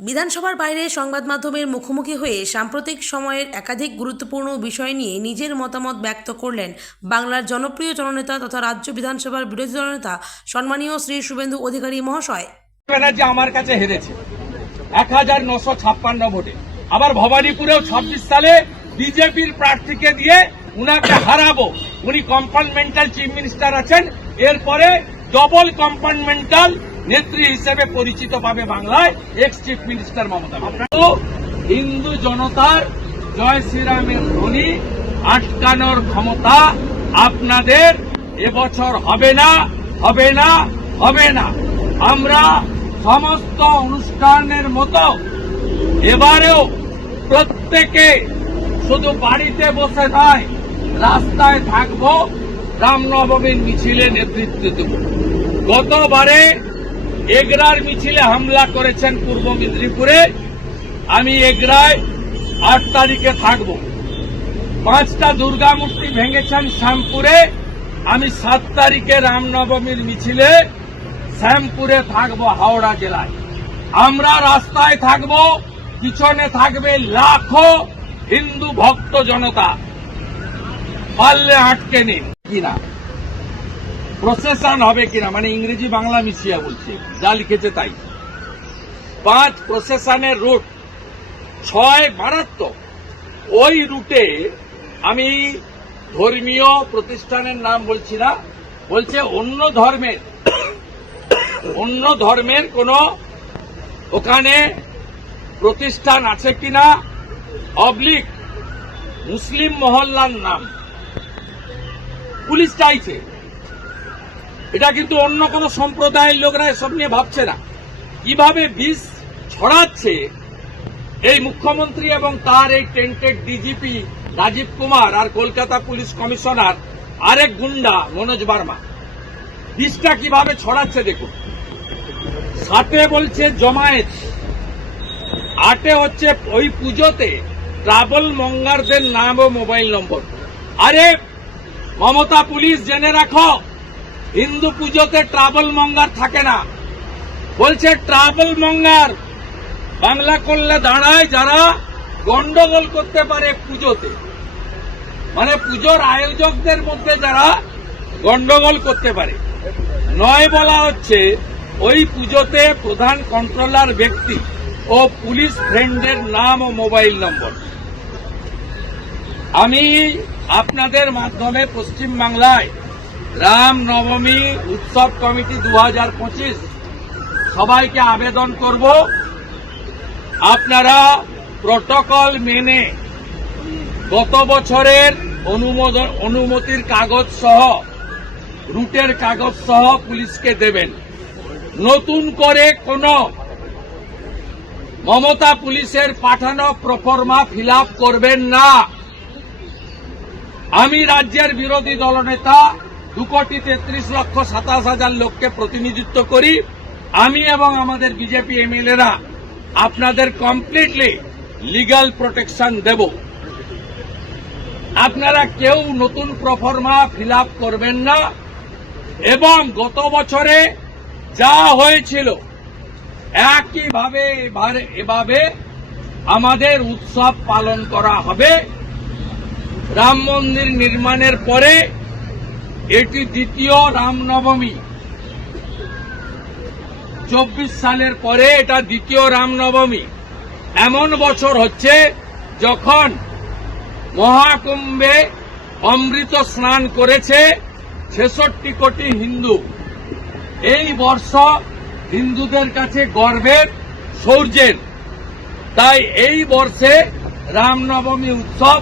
বিধানসভার বাইরে সংবাদ মাধ্যমের মুখোমুখি হয়ে সাম্প্রতিক সময়ের একাধিক গুরুত্বপূর্ণ বিষয় নিয়ে নিজের মতামত ব্যক্ত করলেন বাংলার জনপ্রিয় জননেতা তথা রাজ্য বিধানসভার বিরোধী দলনেতা সম্মানীয় শ্রী শুভেন্দু অধিকারী মহাশয়। ব্যানার্জি আমার কাছে হেরেছে। এক হাজার নশো ছাপ্পান্ন ভোটে। আবার ভবানীপুরেও ছাব্বিশ সালে বিজেপির প্রার্থীকে দিয়ে উনাকে হারাবো। উনি কম্পার্টমেন্টাল চিফ মিনিস্টার আছেন। এরপরে ডবল কম্পার্টমেন্টাল নেত্রী হিসেবে পরিচিত পাবে বাংলায় ex chief minister Mamata Hindu জনতার জয় শ্রীরামের ধ্বনি আটকানোর ক্ষমতা আপনাদের। এবছর হবে না হবে না হবে না। আমরা সমস্ত অনুষ্ঠানের মতো এবারেও প্রত্যেকে শুধু বাড়িতে বসে নয়, রাস্তায় থাকব, রামনবমীর মিছিলে নেতৃত্ব দেব। গতবারে এগরার মিছিলে হামলা করেছেন পূর্ব মেদিনীপুরে। আমি এগরায় আট তারিখে থাকব। পাঁচটা দুর্গা মূর্তি ভেঙেছেন শ্যামপুরে। আমি সাত তারিখে রামনবমীর মিছিলে শ্যামপুরে থাকব হাওড়া জেলায়। আমরা রাস্তায় থাকব, পিছনে থাকবে লাখো হিন্দু ভক্ত জনতা। পারলে আটকে নিন। কিনা? প্রসেশন হবে কিনা? মানে ইংরেজি বাংলা মিশিয়া বলছে। যা লিখেছে তাই। পাঁচ প্রসেশনের রুট ছয় মারাত্মক। ওই রুটে আমি ধর্মীয় প্রতিষ্ঠানের নাম বলছি না। বলছে অন্য ধর্মের। অন্য ধর্মের কোন ওখানে প্রতিষ্ঠান আছে কিনা? অবলিক মুসলিম মহল্লার নাম। পুলিশ চাইছে। এটা কিন্তু অন্য কোন সম্প্রদায়ের লোকরা এসব নিয়ে ভাবছে না। কীভাবে বিষ ছড়াচ্ছে? এই মুখ্যমন্ত্রী এবং তার এই টেন্টেড ডিজিপি রাজীব কুমার আর কলকাতা পুলিশ কমিশনার আরেক গুন্ডা মনোজ বার্মা। বিষটা কীভাবে ছড়াচ্ছে দেখুন। সাথে বলছে জমায়েত, আটে হচ্ছে ওই পুজোতে ট্রাভেল মঙ্গারদের নাম ও মোবাইল নম্বর। আরে, মমতা পুলিশ জেনে রাখো হিন্দু পুজোতে ট্রাভেল মঙ্গার থাকে না। বলছে ট্রাভেল মঙ্গার, বাংলা করলে দাঁড়ায় যারা গন্ডগোল করতে পারে পুজোতে। মানে পুজোর আয়োজকদের মধ্যে যারা গন্ডগোল করতে পারে। নয় বলা হচ্ছে, ওই পুজোতে প্রধান কন্ট্রোলার ব্যক্তি ও পুলিশ ফ্রেন্ডের নাম ও মোবাইল নম্বর। আমি আপনাদের মাধ্যমে পশ্চিম বাংলায় রাম নবমী উৎসব কমিটি দু হাজার পঁচিশ। সবাইকে আবেদন করব। আপনারা প্রটোকল মেনে গত বছরের অনুমোদন, অনুমতির কাগজ সহ, রুটের কাগজ সহ পুলিশকে দেবেন। নতুন করে কোন মমতা পুলিশের পাঠানো প্রফর্মা ফিল করবেন না। আমি রাজ্যের বিরোধী দলনেতা দু কোটি তেত্রিশ লক্ষ সাতাশ হাজার লোককে প্রতিনিধিত্ব করি। আমি এবং আমাদের বিজেপি এমএলএরা আপনাদের কমপ্লিটলি লিগ্যাল প্রোটেকশন দেব। আপনারা কেউ নতুন প্রফর্মা ফিল করবেন না। এবং গত বছরে যা হয়েছিল, একইভাবে এভাবে আমাদের উৎসব পালন করা হবে। রাম মন্দির নির্মাণের পরে এটি দ্বিতীয় রামনবমী। চব্বিশ সালের পরে এটা দ্বিতীয় রামনবমী। এমন বছর হচ্ছে যখন মহাকুম্ভে অমৃত স্নান করেছে ছেষট্টি কোটি হিন্দু। এই বর্ষ হিন্দুদের কাছে গর্বের, সৌর্যের। তাই এই বর্ষে রামনবমী উৎসব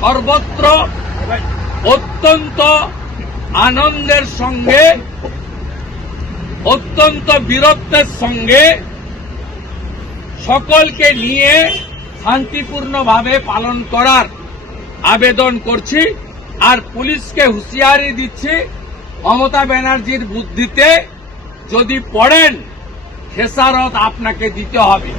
সর্বত্র অত্যন্ত আনন্দের সঙ্গে, অত্যন্ত বীরত্বের সঙ্গে সকলকে নিয়ে শান্তিপূর্ণভাবে পালন করার আবেদন করছি আর পুলিশকে হুঁশিয়ারি দিচ্ছি, মমতা ব্যানার্জির বুদ্ধিতে যদি পড়েন, খেসারত আপনাকে দিতে হবে।